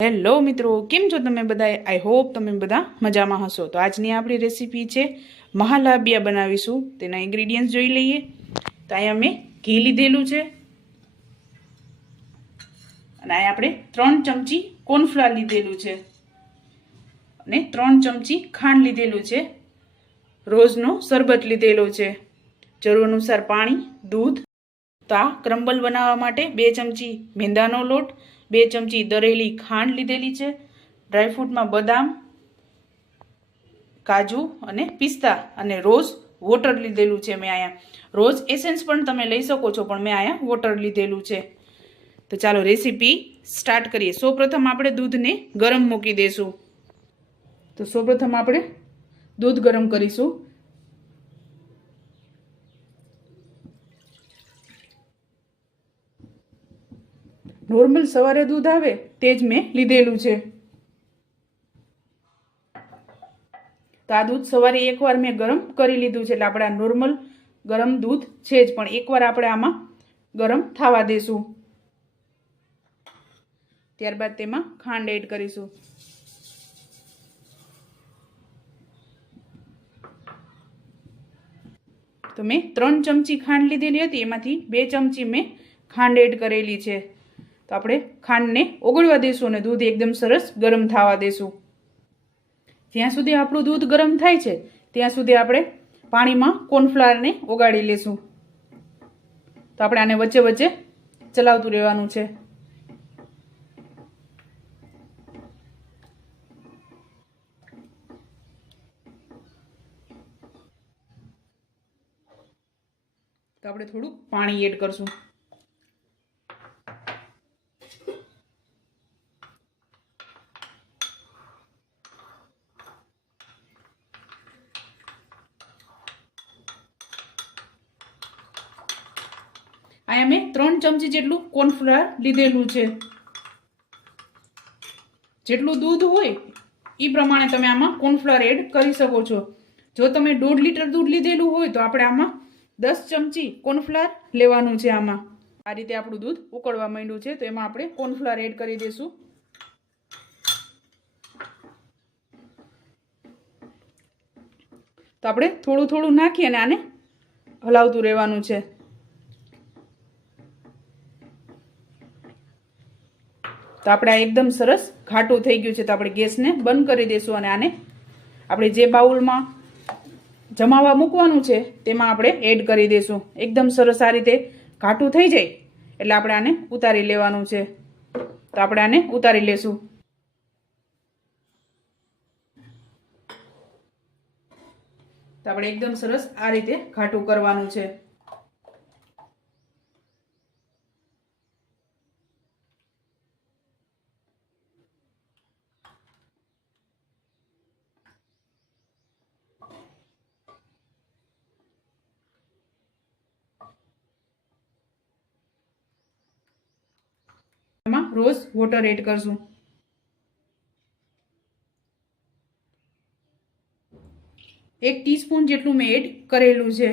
Hello મિત્રો, કેમ છો તમે બધા? આઈ હોપ તમે બધા મજામાં હશો. તો આજની આપણી રેસીપી છે મહાલાબિયા બનાવીશું. તેના ઇન્ગ્રીડિયન્ટ્સ જોઈ લઈએ. તો અહીંયા મેં ઘી લીધેલું છે અને અહીંયા આપણે 3 ચમચી કોર્નફ્લાવર લીધેલું છે અને 3 ચમચી ખાંડ લીધેલું છે. રોઝનો શરબત લીધેલો છે, જરૂર અનુસાર પાણી, દૂધ. તો આ ક્રમ્બલ બનાવવા માટે 2 ચમચી મેંદાનો લોટ, 2 ચમચી દરેલી ખાંડ લીધેલી છે. ડ્રાયફ્રૂટમાં બદામ, કાજુ અને પિસ્તા અને રોઝ વોટર લીધેલું છે. મેં અહીંયા રોઝ એસેન્સ પણ તમે લઈ શકો છો, પણ મેં અહીંયા વોટર લીધેલું છે. તો ચાલો રેસીપી સ્ટાર્ટ કરીએ. સૌપ્રથમ આપણે દૂધને ગરમ મૂકી દઈશું. તો સૌપ્રથમ આપણે દૂધ ગરમ કરીશું. નોર્મલ સવારે દૂધ આવે તે જ મેં લીધેલું છે. તો આ દૂધ સવારે એકવાર મેં ગરમ કરી લીધું છે, એટલે આપણે આ નોર્મલ ગરમ દૂધ છે જ, પણ એકવાર આપણે આમાં ગરમ થવા દેશું. ત્યારબાદ તેમાં ખાંડ એડ કરીશું. તો મેં 3 ચમચી ખાંડ લીધેલી હતી, એમાંથી 2 ચમચી મેં ખાંડ એડ કરેલી છે. તો આપણે ખાંડને ઓગળવા દઈશું અને દૂધ એકદમ સરસ ગરમ થવા દઈશું. જ્યાં સુધી આપણું દૂધ ગરમ થાય છે ત્યાં સુધી આપણે પાણીમાં કોર્નફ્લાવરને ઓગાળી લેશું. તો આપણે આને વચ્ચે વચ્ચે ચલાવતું રહેવાનું છે. તો આપણે થોડું પાણી એડ કરશું. અહીંયા મેં 3 ચમચી જેટલું કોર્નફ્લાવર લીધેલું છે. જેટલું દૂધ હોય એ પ્રમાણે તમે આમાં કોર્નફ્લાવર એડ કરી શકો છો. જો તમે 1.5 લીટર દૂધ લીધેલું હોય તો આપણે આમાં 10 ચમચી કોર્નફ્લાવર લેવાનું છે. આમાં આ રીતે આપણું દૂધ ઉકળવા માંડ્યું છે, તો એમાં આપણે કોર્નફ્લાવર એડ કરી દઈશું. તો આપણે થોડું થોડું નાખી અને આને હલાવતું રહેવાનું છે. તો આપણે આ એકદમ સરસ ઘાટું થઈ ગયું છે, તો આપણે ગેસને બંધ કરી દઈશું અને આને આપણે જે બાઉલમાં જમાવા મૂકવાનું છે તેમાં આપણે એડ કરી દઈશું. એકદમ સરસ આ રીતે ઘાટું થઈ જાય એટલે આપણે આને ઉતારી લેવાનું છે. તો આપણે આને ઉતારી લેશું. તો આપણે એકદમ સરસ આ રીતે ઘાટું કરવાનું છે. એમાં રોઝ વોટર એડ કરશું. એક ટીસ્પૂન જેટલું મેં એડ કરેલું છે.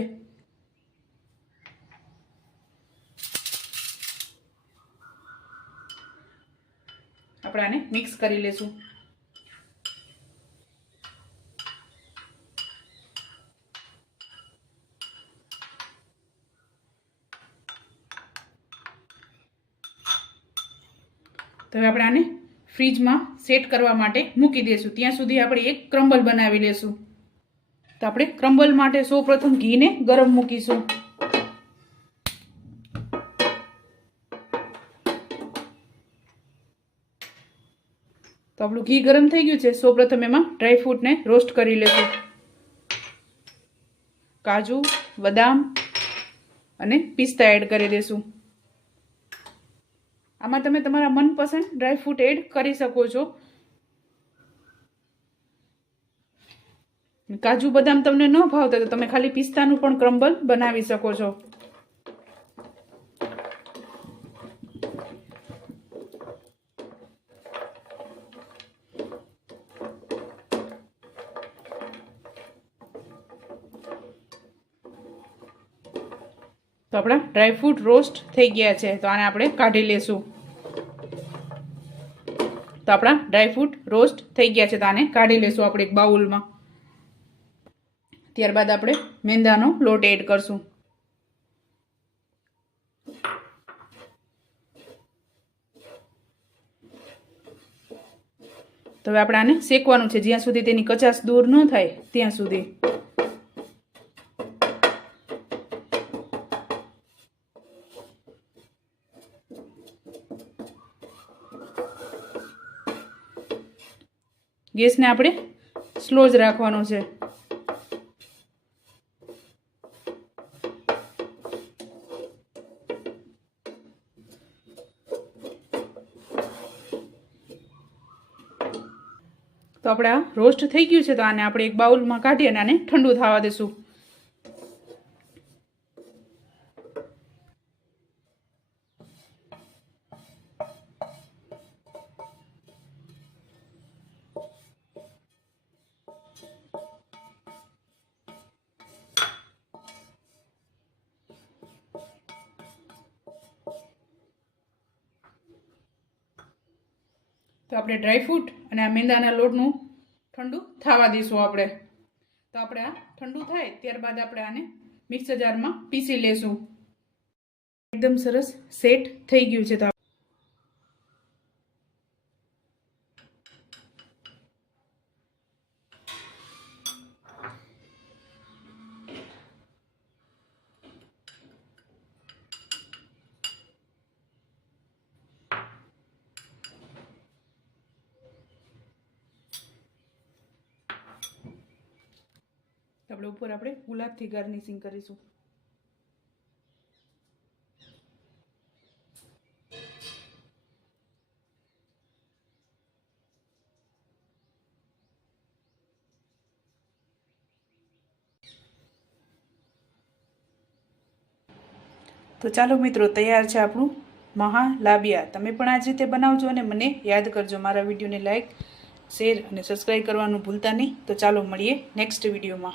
આપણે આને મિક્સ કરી લેશું. તો હવે આપણે આને ફ્રીજમાં સેટ કરવા માટે મૂકી દઈશું. ત્યાં સુધી આપણે એક ક્રમ્બલ બનાવી લેશું. તો આપણે ક્રમ્બલ માટે સૌપ્રથમ ઘીને ગરમ મૂકીશું. તો આપણું ઘી ગરમ થઈ ગયું છે. સૌપ્રથમ એમાં ડ્રાયફ્રૂટને રોસ્ટ કરી લેશું. કાજુ, બદામ અને પિસ્તા એડ કરી દઈશું. આમાં તમે તમારા મનપસંદ ડ્રાયફ્રૂટ એડ કરી શકો છો. કાજુ બદામ તમને ન ભાવતા તો તમે ખાલી પિસ્તાનું પણ ક્રમ્બલ બનાવી શકો છો. તો આપણા ડ્રાયફ્રૂટ રોસ્ટ થઈ ગયા છે, તો આને આપણે કાઢી લેશું. તો આપણા ડ્રાયફ્રૂટ રોસ્ટ થઈ ગયા છે. તો આને કાઢી લેશું આપણે એક બાઉલમાં. ત્યારબાદ આપણે મેંદાનો લોટ એડ કરશું. તો હવે આપણે આને શેકવાનું છે જ્યાં સુધી તેની કચાશ દૂર ન થાય ત્યાં સુધી. ગેસને આપણે સ્લો જ રાખવાનો છે. તો આપણે આ રોસ્ટ થઈ ગયું છે. તો આને આપણે એક બાઉલમાં કાઢી અને આને ઠંડુ થવા દેશું. તો આપણે ડ્રાયફ્રૂટ અને આ મેંદાના લોટનું ઠંડુ થવા દઈશું આપણે. તો આપણે આ ઠંડુ થાય ત્યારબાદ આપણે આને મિક્સર જારમાં પીસી લેશું. એકદમ સરસ સેટ થઈ ગયું છે. તો આપણે ઉપર આપણે ગુલાબથી ગાર્નિશિંગ કરીશું. તો ચાલો મિત્રો, તૈયાર છે આપણું મહાલાબિયા. તમે પણ આ જ રીતે બનાવજો અને મને યાદ કરજો. મારા વિડીયોને લાઈક, શેર અને સબસ્ક્રાઈબ કરવાનું ભૂલતા નહીં. તો ચાલો મળીએ નેક્સ્ટ વિડીયોમાં.